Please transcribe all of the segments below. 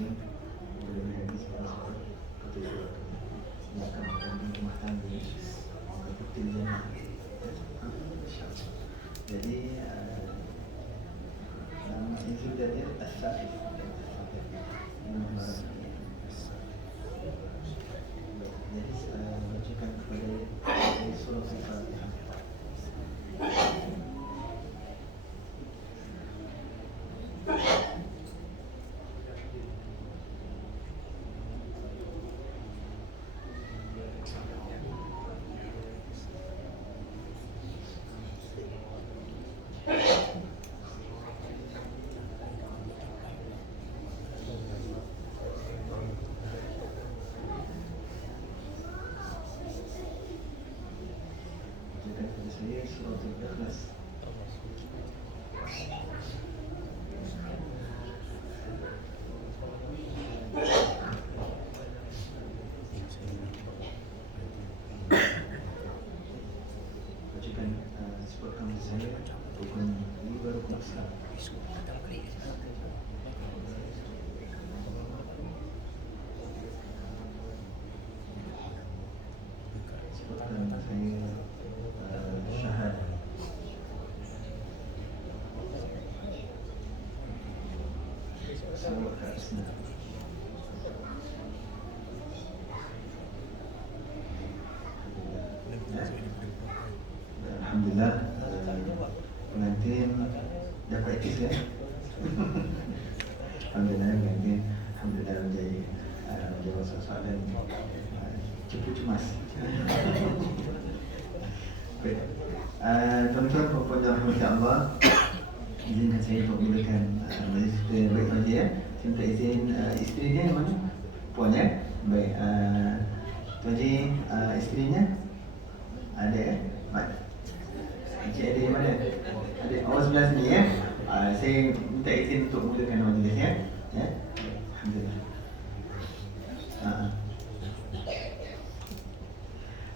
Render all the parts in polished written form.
Muslim boleh menjadi seorang ketujuan yang akan mendampingi rumah tangga ke bukti jannah, insyaAllah. Jadi itu dari as-sa'if jadi bacakan kepada surah Al-Fatihah. Saya surah Al-Ikhlas. Bacakan sebutkan saya rukun lima rukun Islam. Sebutkan saya syahadah. Salawat ke atasnya. Alhamdulillah, pengantin dah praktis ya. Alhamdulillah pengantin, alhamdulillah menjawab soalan cukup cemas. Baik, tuan-tuan dan puan rahmat Allah, izinkan saya untuk mulakan majlis kita baik saja ya. Saya minta izin isteri dia yang mana? Puan ya? Baik, Tuan Haji, isterinya ada ya? Baik. Encik ada yang mana? Ada. Awak sebelah sini ya. Saya minta izin untuk mulakan majlis ya. Ya. Alhamdulillah.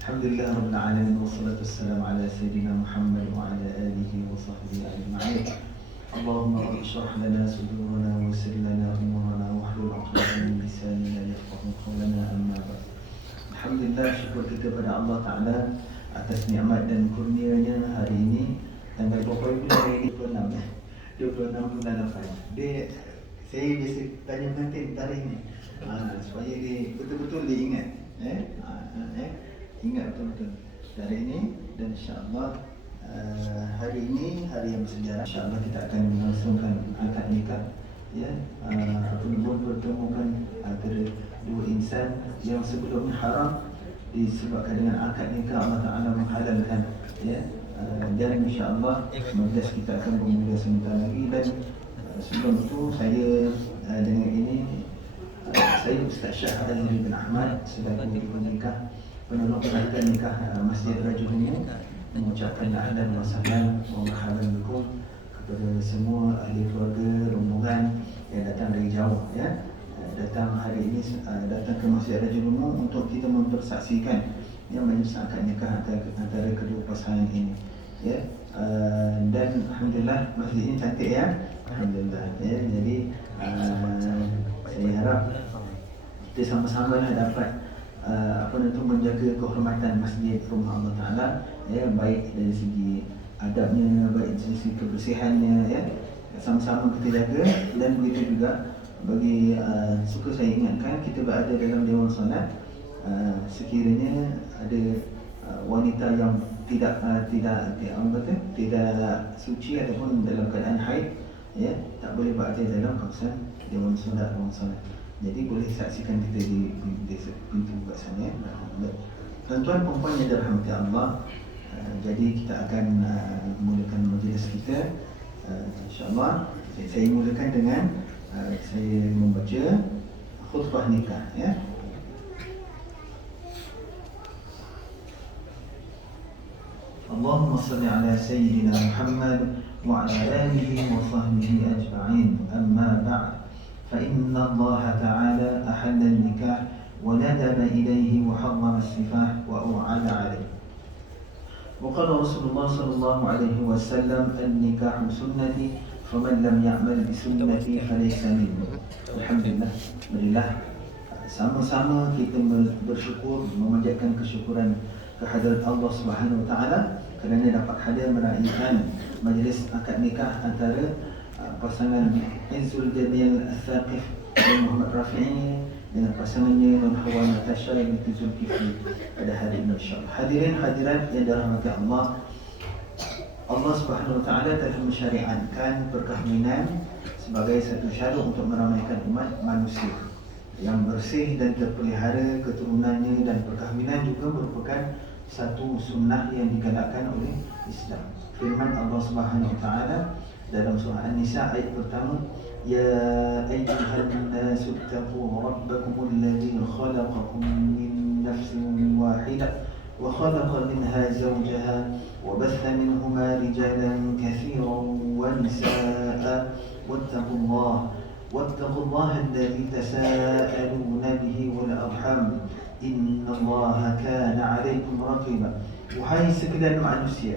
Alhamdulillah Rabbil Alamin, wassalatu wassalamu ala Sayyidina Muhammad wa ala alihi wa sahbihi ajma'in. Allahumma ishrah lana sudurana wa yassir lana umurana wa hlul 'uqdatan min lisanina yafqahu qawlana, amma ba'd. Alhamdulillah, syukur kita pada Allah Ta'ala atas nikmat dan kurnianya hari ini. Tanggal berapa itu hari ini? 26 ya? 26 bulan 8. Saya biasa tanya pengantin tarikh ni supaya dia betul-betul dia ingat ingat betul-betul hari ini. Dan insyaAllah hari ini hari yang bersejarah. InsyaAllah kita akan melangsungkan akad nikah ya, ataupun pertemuan antara dua insan yang sebelumnya haram disebabkan dengan akad nikah Allah Ta'ala menghalalkan ya. Dan insyaAllah majlis kita akan bermula sebentar lagi. Dan sebelum itu saya dengan ini saya Ustaz Syah Azri bin Ahmad sebagai penikah penolong penarikan nikah Masjid Rajul ini mengucapkan ahlan wa sahlan wa marhaban bikum kepada semua ahli keluarga rombongan yang datang dari jauh ya, datang hari ini datang ke Masjid Rajul Umum untuk kita mempersaksikan yang majlis akad nikah antara kedua pasangan ini ya. Dan alhamdulillah masjid ini cantik ya, alhamdulillah ya. Jadi saya harap kita sama-sama lah dapat menjaga kehormatan masjid rumah Allah Ta'ala ya, baik dari segi adabnya, baik dari segi kebersihannya ya, sama-sama kita jaga. Dan begitu juga bagi suka saya ingatkan, kita berada dalam dewan solat, sekiranya ada wanita yang tidak suci ataupun dalam keadaan haid ya, tak boleh berada dalam kawasan dewan solat, ruang solat. Jadi boleh saksikan kita di pintu kat sana ya. Tuan-tuan perempuan yang dirahmati Allah, jadi kita akan mulakan majlis kita insyaAllah. Saya mulakan dengan saya membaca khutbah nikah ya. Allahumma salli ala Sayyidina Muhammad wa ala alihi wa sahbihi ajma'in, amma ba'd. فإن الله تعالى أحل النكاح وندب إليه وحرم السفاح وأوعد عليه. وقال رسول الله صلى الله عليه وسلم: النكاح سنتي faman lam ya'mal bi sunnati falaysa minni. Alhamdulillah, marilah sama-sama kita bersyukur, memanjatkan kesyukuran kehadirat Allah Subhanahu Wa Taala kerana dapat hadir meraihkan majlis akad nikah antara pasangan Izzul Jamil Al-Thaqif dan Muhammad Rafi'i dengan pasangannya Nur Hawa Natasha binti Zulkifli pada hari ini, insyaAllah. Hadirin hadirat yang dirahmati Allah, Allah Subhanahu Wa Taala telah mensyariatkan perkahwinan sebagai satu syarat untuk meramaikan umat manusia yang bersih dan terpelihara keturunannya, dan perkahwinan juga merupakan satu sunnah yang digalakkan oleh Islam. Firman Allah Subhanahu Wa Taala dalam surah An-Nisa ayat pertama, Ya ayyuhan nasu ittaqu rabbakum alladhi khalaqakum min nafsin wahidah wa khalaqa minha zawjaha wa batha minhuma rijalan katsiran wa nisaa'a wattaqullaha alladhi tasaaluna bihi wal arham innallaha kana 'alaykum raqiba. Wahai sekalian manusia,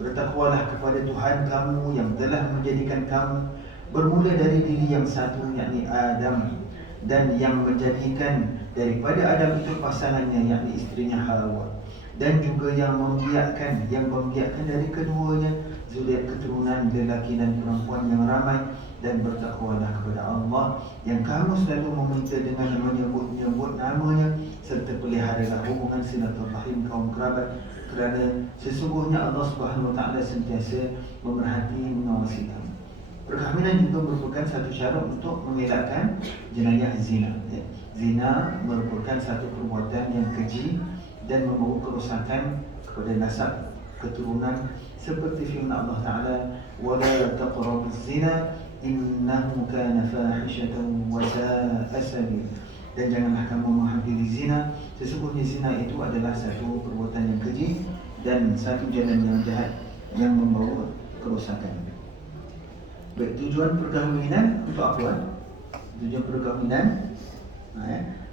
bertakwalah kepada Tuhan kamu yang telah menjadikan kamu bermula dari diri yang satu, yakni Adam, dan yang menjadikan daripada Adam itu pasangannya, yakni isterinya Hawa, dan juga yang membiakkan dari keduanya zuriat keturunan lelaki dan perempuan yang ramai. Dan bertakwalah kepada Allah yang kamu selalu meminta dengan menyebut namanya, serta peliharalah hubungan silaturahim kaum kerabat, kerana sesungguhnya Allah Subhanahu Wa Taala sentiasa memerhati mengawasi kamu. Perkahwinan juga merupakan satu syarat untuk mengelakkan jenayah zina. Zina merupakan satu perbuatan yang keji dan membawa kerosakan kepada nasab keturunan, seperti firman Allah Taala, wala taqrabuz zina innahu kana fahishatan wa sa'a sabil. Dan janganlah kamu menghampiri zina, sesungguhnya zina itu adalah satu perbuatan yang keji dan satu jalan yang jahat yang membawa kerosakan. Baik, tujuan perkahwinan untuk apa? Tujuan perkahwinan,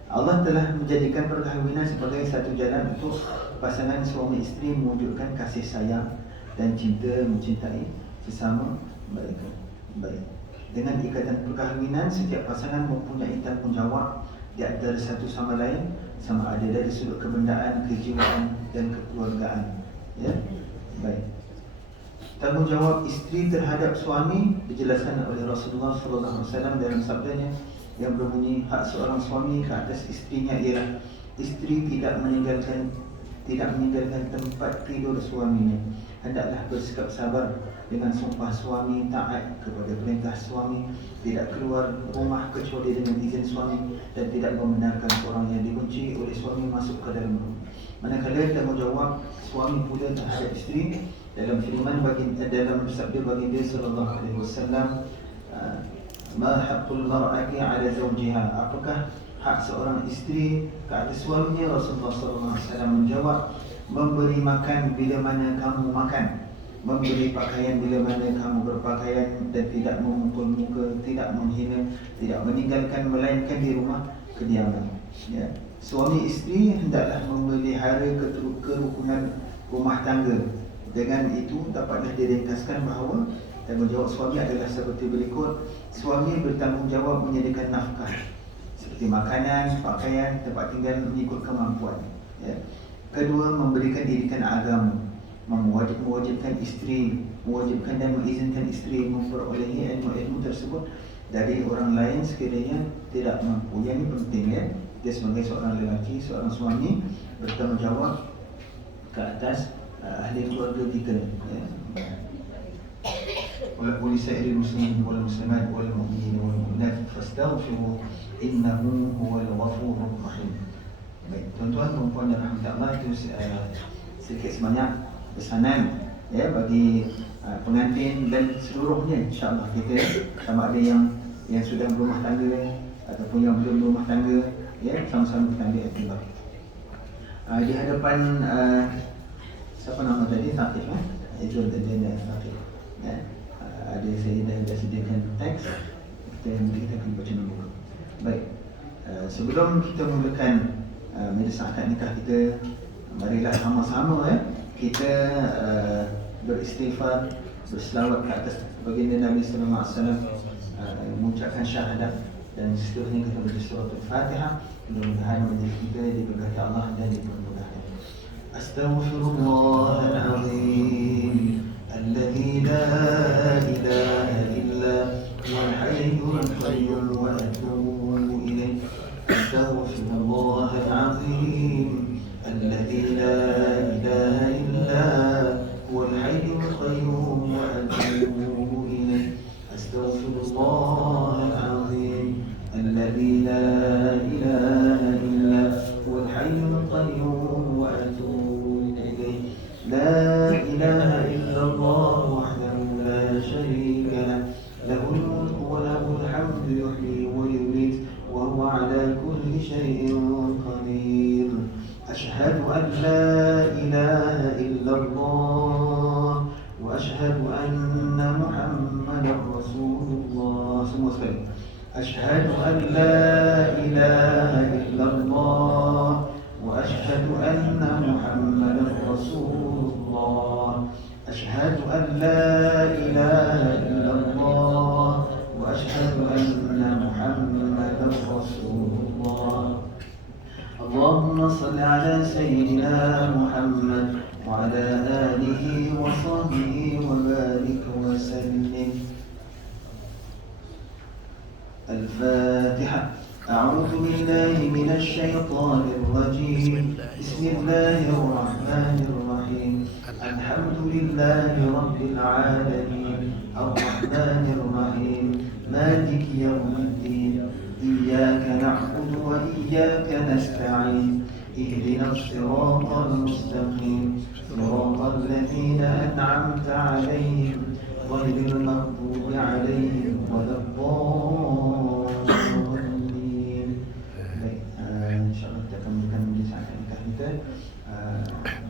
Allah telah menjadikan perkahwinan sebagai satu jalan untuk pasangan suami isteri mewujudkan kasih sayang dan cinta, mencintai sesama mereka. Baik, dengan ikatan perkahwinan, setiap pasangan mempunyai tanggungjawab di antara satu sama lain, sama ada dari sudut kebendaan, kejiwaan dan kekeluargaan. Ya, baik. Tanggungjawab isteri terhadap suami dijelaskan oleh Rasulullah SAW dalam sabdanya yang berbunyi, hak seorang suami ke atas isterinya ialah isteri tidak meninggalkan tempat tidur suaminya. Hendaklah bersikap sabar dengan sumpah suami, taat kepada perintah suami, tidak keluar rumah kecuali dengan izin suami, dan tidak membenarkan orang yang dibenci oleh suami masuk ke dalam rumah. Manakala tanggungjawab suami pula terhadap isteri dalam firman dalam sabda baginda sallallahu alaihi wasallam, ma haqqul mar'ati 'ala zawjiha, apakah hak seorang isteri ke atas suaminya? Rasulullah sallallahu alaihi wasallam menjawab, memberi makan bila mana kamu makan, memberi pakaian bila mana kamu berpakaian, dan tidak memukul muka, tidak menghina, tidak meninggalkan melainkan di rumah kediaman. Ya. Suami isteri hendaklah memelihara kerukunan rumah tangga. Dengan itu dapatlah diringkaskan bahawa tanggungjawab suami adalah seperti berikut. Suami bertanggungjawab menyediakan nafkah seperti makanan, pakaian, tempat tinggal mengikut kemampuan. Ya. Kedua, memberikan didikan agama, mewajibkan isteri, mewajibkan dan mengizinkan isteri memperolehi ilmu-ilmu tersebut dari orang lain sekiranya tidak mampu. Yang ini penting, ya. Dia sebagai seorang lelaki, seorang suami bertanggungjawab ke atas ahli keluarga kita. Ya. Walaupun lisa'il muslimin wal muslimat wal mu'minin wal mu'minat fastaghfiru innahu huwal ghafurur rahim. Baik, tuan-tuan dan puan yang rahmat Allah, itu sedikit sebanyak pesanan, ya, bagi pengantin dan seluruhnya, insya-Allah kita, sama ada yang sudah berumah tangga ataupun yang belum berumah tangga, ya, sama-sama kita ambil iktibar. Di hadapan siapa nama tadi? Thaqif, itu dia Thaqif. Ya. Ada saya dah sediakan teks, kita akan baca dulu. Baik, sebelum kita mulakan majlis akad nikah kita, marilah sama-sama, ya, kita beristighfar, berselawat ke atas baginda Nabi sallallahu alaihi wasallam mengucapkan syahadat dan seterusnya kita baca surah Al-Fatihah. Mudah-mudahan majlis kita diberkati Allah dan dipermudahkan. Astaghfirullahal azim alladzi la ilaha illa huwal hayyul qayyum wa atubu ilaih. Astaghfirullahal azim alladzi la ilaha illa huwal hayyul qayyum wa atubu ilaih. Astaghfirullahal azim الذي لا إله إلا هو الحي القيوم وأتوب إليه. لا إله إلا الله وحده لا شريك له له الملك وله الحمد يحيي ويميت وهو على كل شيء قدير. أشهد أن لا إله إلا الله وأشهد أن محمدا رسول الله. Semua sekali. أشهد أن لا إله إلا الله وأشهد أن محمدا رسول الله. أشهد أن لا إله إلا الله وأشهد أن محمدا رسول الله. اللهم صل على سيدنا محمد وعلى آله وصحبه وبارك وسلم. الفاتحة. أعوذ بالله من الشيطان الرجيم. بسم الله الرحمن الرحيم. الحمد لله رب العالمين الرحمن الرحيم مالك يوم الدين. إياك نعبد وإياك نستعين. اهدنا الصراط المستقيم صراط الذين أنعمت عليهم غير المغضوب عليهم ولا الضالين. Baik, insyaAllah kita akan mulakan majlis akad nikah kita.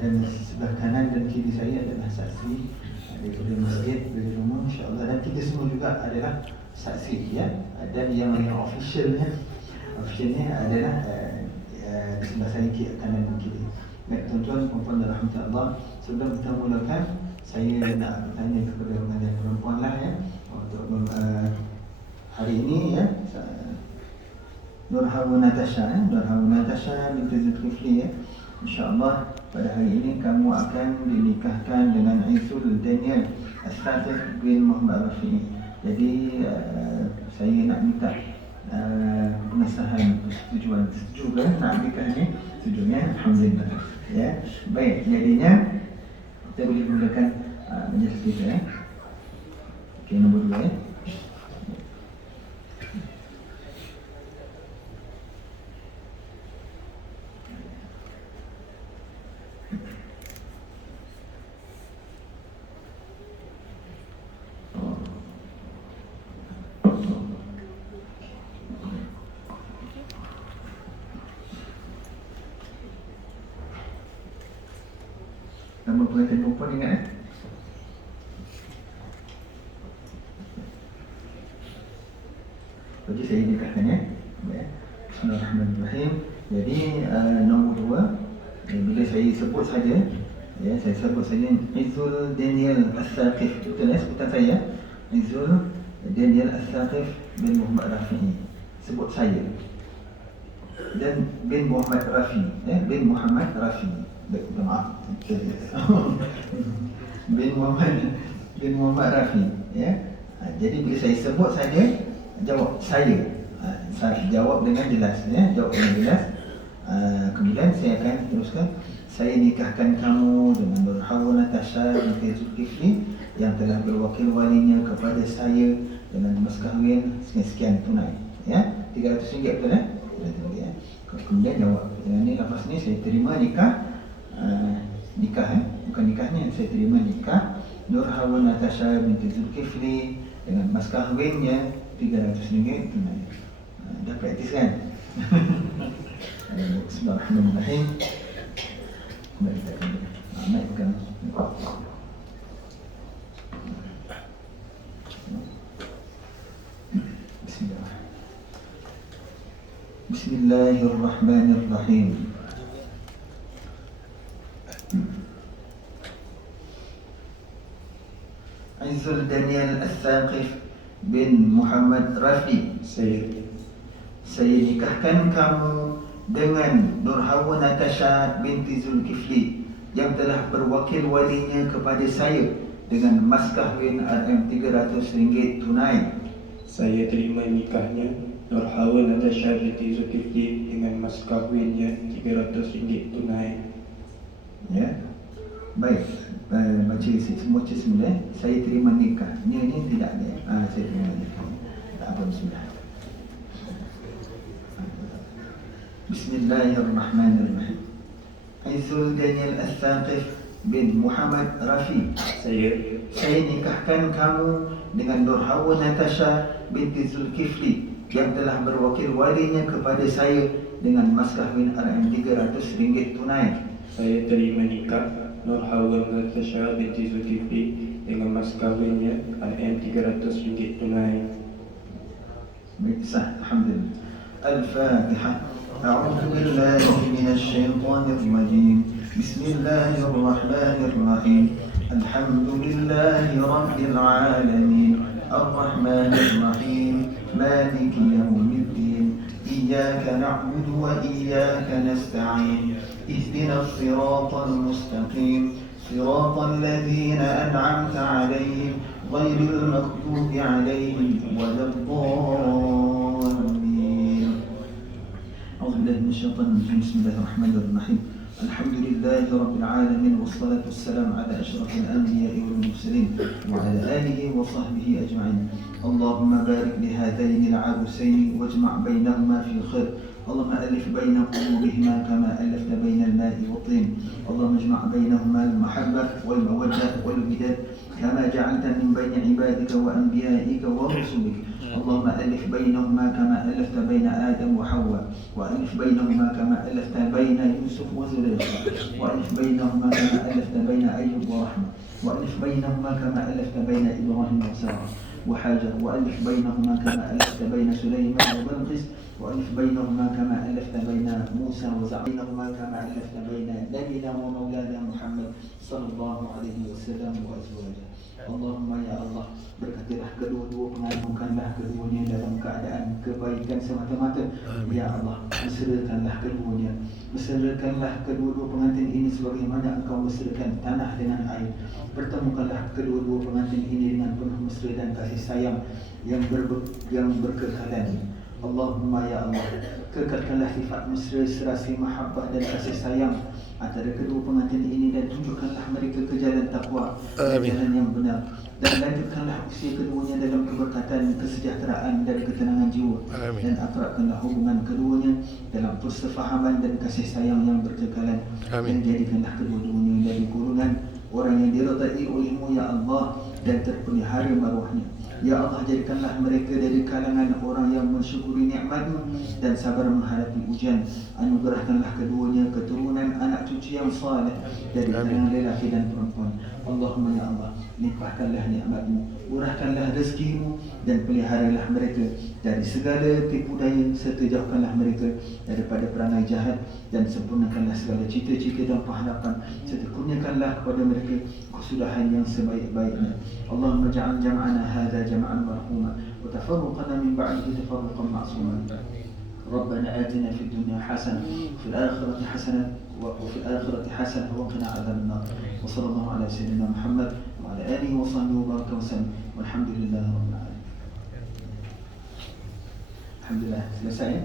Dan sebelah kanan dan kiri saya adalah saksi daripada masjid, dari rumah, insyaAllah. Dan kita semua juga adalah saksi, ya. Dan yang officialnya adalah di sebelah saya kiri, kanan dan kiri. Baik, tuan-tuan, puan-puan dan rahmat Allah, sebelum kita mulakan, saya nak bertanya kepada pengajian perempuan lah, ya, untuk hari ini, ya, Nurhawa Natasha binti Zulkifli, ya. InsyaAllah pada hari ini kamu akan dinikahkan dengan Izul Daniel As-Satif bin Muhammad Rafi. Jadi saya nak minta pengesahan persetujuan. Setuju ke nak nikah ni? Setuju, ya? Alhamdulillah, ya. Baik, jadinya kita boleh mulakan majlis kita, ya. Okey, nombor 2, ya. Nama pengantin perempuan ingat, eh? Jadi saya nikahkan, ya. Bismillahirrahmanirrahim. Jadi nombor 2, bila saya sebut saja, ya, saya sebut saja Izul Daniel As-Saqif. Betul, ya, sebutan saya, Izul Daniel As-Saqif bin Muhammad Rafi. Sebut saya. Dan bin Muhammad Rafi, ya, bin Muhammad Rafi. Maaf, bin Muhammad Rafi, ya. Jadi bila saya sebut saja, jawab saya. Jawab dengan jelas, ya. Jawab dengan jelas. Kemudian saya akan teruskan. Saya nikahkan kamu dengan Nurhawa Natasha binti Zulkifli yang telah berwakil walinya kepada saya dengan mas kahwin sekian tunai, ya. RM300, betul, ya? Kemudian jawab dengan ni, lepas ni saya terima nikah. Bukan nikahnya, saya terima nikah Nurhawa Natasha binti Zulkifli dengan mas kahwinnya RM300 tunai. Dah praktis, kan? Bismillahirrahmanirrahim. Kembali kita akan naikkan. Bismillahirrahmanirrahim. عز Izul Daniel Al-Thaqif bin Muhammad Rafi. Saya nikahkan kamu dengan Nur Hawa Natasha binti Zulkifli yang telah berwakil walinya kepada saya dengan mas kahwin RM300 tunai. Saya terima nikahnya Nur Hawa Natasha binti Zulkifli dengan mas kahwinnya RM300 tunai. Ya, baik. Baca semua bismillah. Saya terima nikah. Ini tidak ada. Saya terima nikah. Tak apa, bismillah. Bismillahirrahmanirrahim. Izul Daniel Al-Thaqif bin Muhammad Rafi. Saya nikahkan kamu dengan Nur Hawa Natasha binti Zulkifli yang telah berwakil walinya kepada saya dengan mas kahwin RM300 tunai. Saya terima nikah Nur Hawa Natasha binti Zulkifli dengan mas kahwinnya RM300 tunai. Baik, sah. Alhamdulillah. Al-Fatihah. أعوذ بالله من الشيطان الرجيم بسم الله الرحمن الرحيم الحمد لله رب العالمين الرحمن الرحيم مالك يوم الدين إياك نعبد وإياك نستعين اهدنا الصراط المستقيم صراط الذين أنعمت عليهم غير المغضوب عليهم ولا الضالين. أعوذ بالله من الشيطان الرجيم بسم الله الرحمن الرحيم الحمد لله رب العالمين والصلاة والسلام على أشرف الأنبياء والمرسلين وعلى آله وصحبه أجمعين. اللهم بارك لهذين العروسين واجمع بينهما في خير. اللهم ألف بين قلوبهما كما ألفت بين الماء والطين. اللهم اجمع بينهما المحبة والمودة والوداد كما جعلت من بين عبادك وأنبيائك ورسلك. اللهم ألف بينهما كما ألفت بين آدم وحواء وألف بينهما كما ألفت بين يوسف وزليخا وألف بينهما كما ألفت بين أيوب ورحمة وألف بينهما كما ألفت بين إبراهيم وسارة وحاجر وألف بينهما كما ألفت بين سليمان وبلقيس وألف بينهما كما ألفت بين موسى وزعفر بينهما كما ألفت بين نبينا ومولانا محمد صلى الله عليه وسلم وأزواجه. Allahumma ya Allah, berkatilah kedua-dua pengantinkanlah keduanya dalam keadaan kebaikan semata-mata. Ya Allah, mesrakanlah keduanya, mesrakanlah kedua-dua pengantin ini sebagaimana Engkau mesrakan tanah dengan air. Pertemukanlah kedua-dua pengantin ini dengan penuh mesra dan kasih sayang yang berkekalan. Allahumma ya Allah, kekalkanlah sifat mesra, serasi, mahabbah dan kasih sayang antara kedua pengantin ini dan tunjukkanlah mereka ke jalan takwa, jalan yang benar, dan lanjutkanlah usia keduanya dalam keberkatan, kesejahteraan dan ketenangan jiwa. Amin. Dan akrabkanlah hubungan keduanya dalam persefahaman dan kasih sayang yang berkekalan. Dan jadikanlah kedua-duanya dari golongan orang yang diridai oleh-Mu ya Allah dan terpelihara maruahnya. Ya Allah, jadikanlah mereka dari kalangan orang yang mensyukuri nikmat-Mu dan sabar menghadapi ujian. Anugerahkanlah keduanya keturunan anak cucu yang saleh dari kalangan lelaki dan perempuan. Allahumma ya Allah, limpahkanlah nikmat-Mu, murahkanlah rezeki-Mu dan peliharalah mereka dari segala tipu daya serta jauhkanlah mereka daripada perangai jahat dan sempurnakanlah segala cita-cita dan pengharapan serta kurniakanlah kepada mereka kesudahan yang sebaik-baiknya. Allahumma ja'al jam'ana hadha jam'an marhuma wa tafarruqana min ba'dihi tafarruqan ma'suma. ربنا آتنا في الدنيا حسنة وفي الآخرة حسنة وقنا عذاب النار. وصلى الله على سيدنا محمد وعلى آله وصحبه وبارك وسلم والحمد لله رب العالمين. Alhamdulillah, selesai.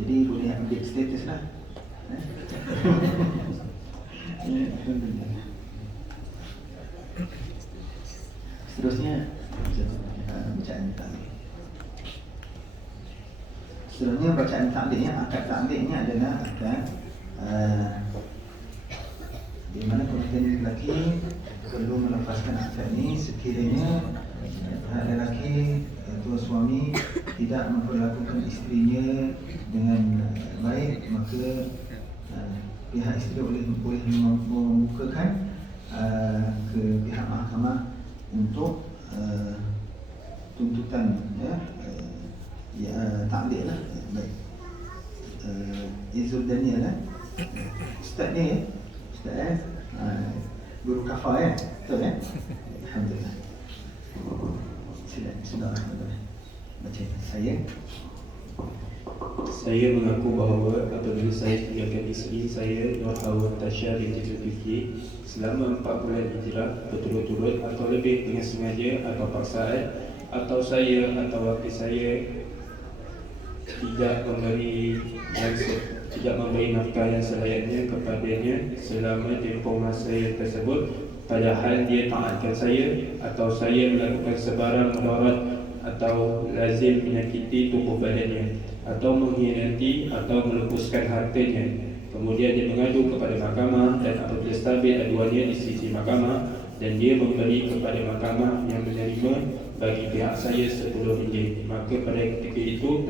Jadi boleh update status lah. Alhamdulillah. Seterusnya bacaan taklik. Seterusnya bacaan takliknya, akad takliknya adalah akad di mana pengantin lelaki perlu melafazkan akad ini sekiranya pihak lelaki atau suami tidak memperlakukan isterinya dengan baik, maka pihak isteri boleh memukakan ke pihak mahkamah untuk tuntutan taklik lah. Baik. Izul Daniel lah. Ustaz ni ya? Ustaz guru kafah ya? Betul ya? Alhamdulillah. Sila, bismillahirrahmanirrahim. Baca. Saya mengaku bahawa apabila saya tinggalkan isteri saya Nur Hawa Tasha binti Zulkifli selama 4 bulan hijrah berturut-turut atau lebih dengan sengaja atau paksaan, atau saya atau wakil saya tidak memberi nafkah yang selayaknya kepadanya selama tempoh masa yang tersebut, padahal dia taatkan saya, atau saya melakukan sebarang mudarat atau lazim menyakiti tubuh badannya, atau mengkhianati atau melepaskan hartanya. Kemudian dia mengadu kepada mahkamah, dan apabila stabil aduannya di sisi mahkamah dan dia memberi kepada mahkamah yang menerima bagi pihak saya RM10, maka pada ketika itu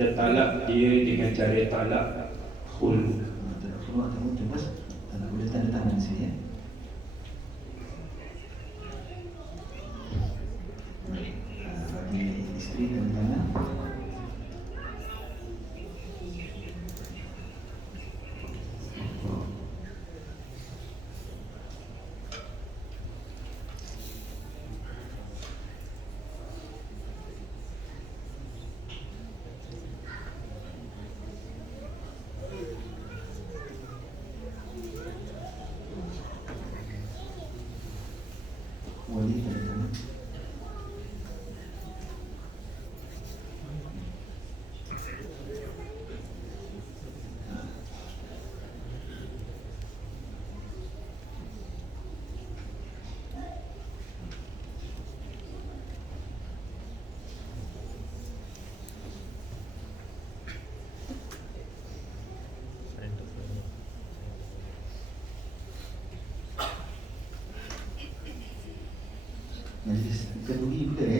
tertalak dia dengan cara talak khul. Terus tak boleh tanda tangan di sini ya. Bagi isteri tanda tangan. Wali tanda tangan. Majlis kenduri pula ya.